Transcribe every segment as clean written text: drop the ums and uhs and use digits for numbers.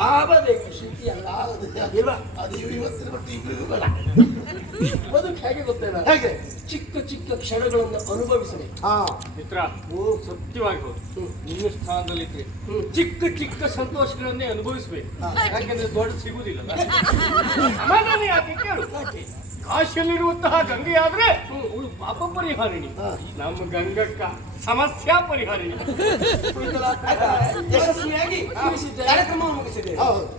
ಭಾವ ಬೇಕು, ಶ್ರುತಿ ಅಲ್ಲ. ಇಲ್ಲ ಅದು ಇವತ್ತಿನ ಮಟ್ಟ ಈಗಲೂ ಬೇಡ. ಬದುಕು ಹೇಗೆ ಗೊತ್ತೇನ? ಹೇಗೆ? ಚಿಕ್ಕ ಚಿಕ್ಕ ಕ್ಷಣಗಳನ್ನು ಅನುಭವಿಸಬೇಕು. ಮಿತ್ರ, ಸತ್ಯವಾಗಿ ಹೋದು ನಿನ್ನ ಸ್ಥಾನದಲ್ಲಿದ್ರೆ ಚಿಕ್ಕ ಚಿಕ್ಕ ಸಂತೋಷಗಳನ್ನೇ ಅನುಭವಿಸಬೇಕು. ಯಾಕೆಂದ್ರೆ ದೊಡ್ಡ ಸಿಗುವುದಿಲ್ಲ. ಸಮಾಧಾನ ಯಾಕೆ ಕೇಳು. ಕಾಶಿಯಲ್ಲಿರುವಂತಹ ಗಂಗೆಯಾದ್ರೆ ಅವಳು ಪಾಪ ಪರಿಹಾರಿಣಿ, ನಮ್ಮ ಗಂಗಕ್ಕ ಸಮಸ್ಯಾ ಪರಿಹಾರಿಣಿ. ಯಶಸ್ವಿಯಾಗಿ ಕಾರ್ಯಕ್ರಮ ಮುಗಿಸಿದೆ.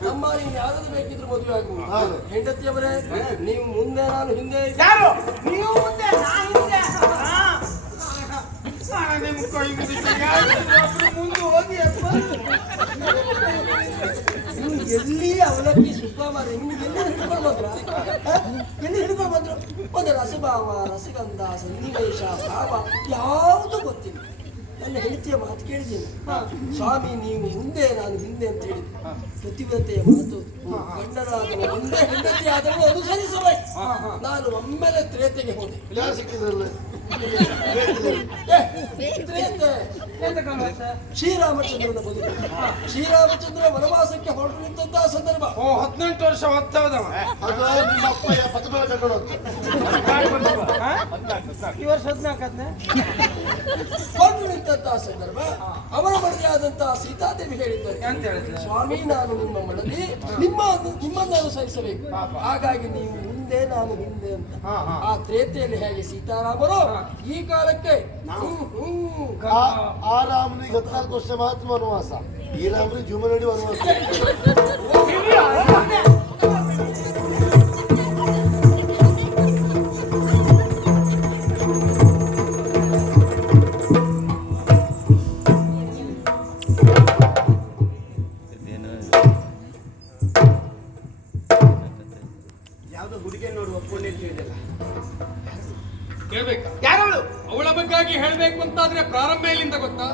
ನಮ್ಮ ನೀವು ಯಾರಾದ್ರೂ ಬೇಕಿದ್ರು ಮದುವೆ ಆಗುವುದು. ಹೆಂಡತಿಯವರೇ, ನೀವು ಮುಂದೆ ನಾನು ಹಿಂದೆ. ಯಾರು ನೀವು ಮುಂದೆ ನಾ ಹಿಂದೆ? ಮುಂದೆ ಹೋಗಿ ನೀವು ಎಲ್ಲಿ ಅವಲಕ್ಕಿ ಸುತ್ತ ಮಾರಿ ನಿಮ್ಗೆ ಎಲ್ಲಿ ಹಿಡ್ಕೊಂಡು ಬಂದ್ರ? ಎಲ್ಲಿ ಹಿಡ್ಕೊಂಡು ಬಂದ್ರು? ಒಂದು ರಸಭಾವ, ರಸಗಂಧ, ಸನ್ನಿವೇಶ, ಭಾವ ಯಾವುದು ಗೊತ್ತಿಲ್ಲ. ನನ್ನ ಹೆಂಡತಿಯ ಮಾತು ಕೇಳಿದ್ದೀನಿ. ಸ್ವಾಮಿ ನೀವು ಮುಂದೆ ನಾನು ಹಿಂದೆ ಅಂತ ಹೇಳಿದ್ದೆ. ಪತಿವ್ರತೆಯ ಮಾತು. ಗಂಡನಾದನು ಮುಂದೆ ಹೆಂಡತಿ ಆದರೂ ಅನುಸರಿಸಬೇಕು. ನಾನು ಒಮ್ಮೆಲೆ ತ್ರೇತೆಗೆ ಹೋದೆ. ಯಾರು ಸಿಕ್ಕಿದ್ರಲ್ಲ? ತ್ರೇತೆ ಶ್ರೀರಾಮಚಂದ್ರನ ಬದುಕು. ಶ್ರೀರಾಮಚಂದ್ರ ವನವಾಸಕ್ಕೆ ಹೊರಟು ನಿಂತಹ ಸಂದರ್ಭ. 18 ವರ್ಷ ಹೊತ್ತವದವ. ಅದು ನಿಮ್ಮ ಅಪ್ಪಯ್ಯ ಪತ್ರಬಲ ತಗೊಂಡು ಈ ವರ್ಷ 14 ಹೊರಟು ನಿಂತಹ ಸಂದರ್ಭ ಅವರ ಮನೆಯಾದಂತಹ ಸೀತಾದೇವಿ ಹೇಳಿದ್ದಾರೆ, ಅಂತ ಹೇಳಿದ್ರೆ ಸ್ವಾಮಿ ನಾನು ನಿಮ್ಮ ಮಡದಿ, ನಿಮ್ಮನ್ನು ಅನುಸರಿಸಬೇಕು. ಹಾಗಾಗಿ ನೀವು ಮುಂದೆ ನಾನು ಹಿಂದೆ ಅಂತ. ಆ ತ್ರೇತೆಯಲ್ಲಿ ಹೇಗೆ ಸೀತಾರಾಮರು ಈ ಕಾಲಕ್ಕೆ ಆ ರಾಮನಿಗೆ 14 ವರ್ಷ ಮಾತ್ರ ವನವಾಸ, ಈ ರಾಮನಿಗೆ ಜೀವನಡಿ ವನವಾಸ. ಯಾವ್ದೋ ಹುಡುಗಿ ನೋಡುವ ಫೋನ್ ಇಟ್ಟಿದೆಯಲ್ಲ, ಕೇಳ್ಬೇಕಾ? ಯಾರವಳು? ಅವಳ ಬಗ್ಗಾಗಿ ಹೇಳ್ಬೇಕು ಅಂತಾದ್ರೆ ಪ್ರಾರಂಭ ಎಲ್ಲಿಂದ ಗೊತ್ತಾ?